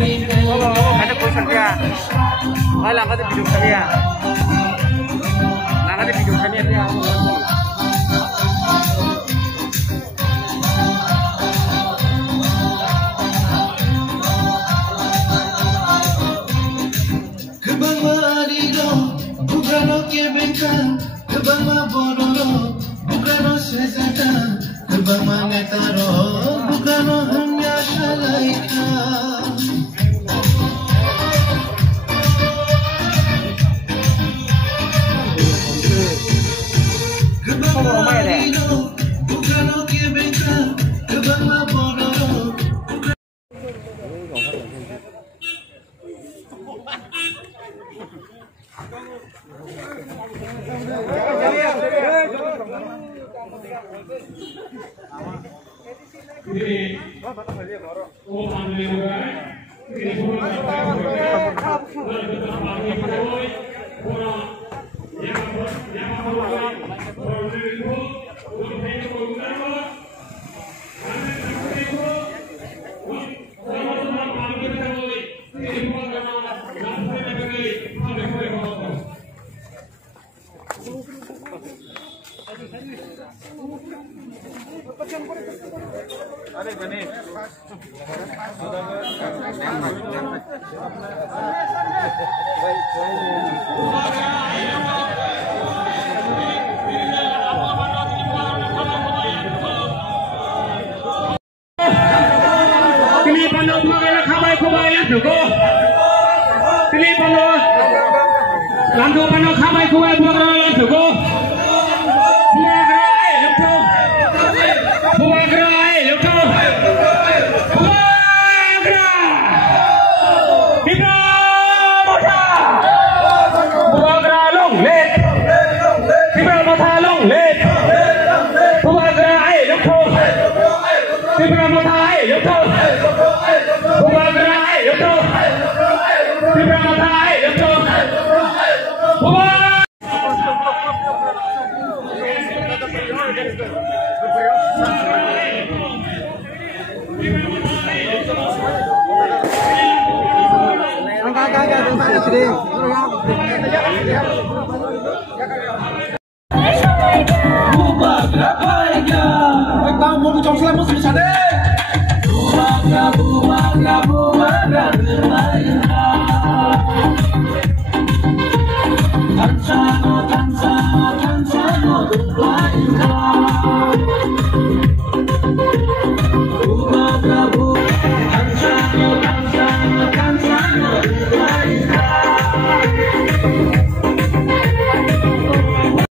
Ada bosan dia. Malah ada video saya. Nah, ada video saya dia. Bubagra ke bengka, Bubagra bororo, Bubagra sezata, Bubagra naithanio, Bubagra hanya shalaika. Bubagra ke bengka, Bubagra bororo. Tipra Mothao, Bubagra, Tipra Mothao, Bubagra phaina, kita mau di jongslem musim sana. Bubagra bermain.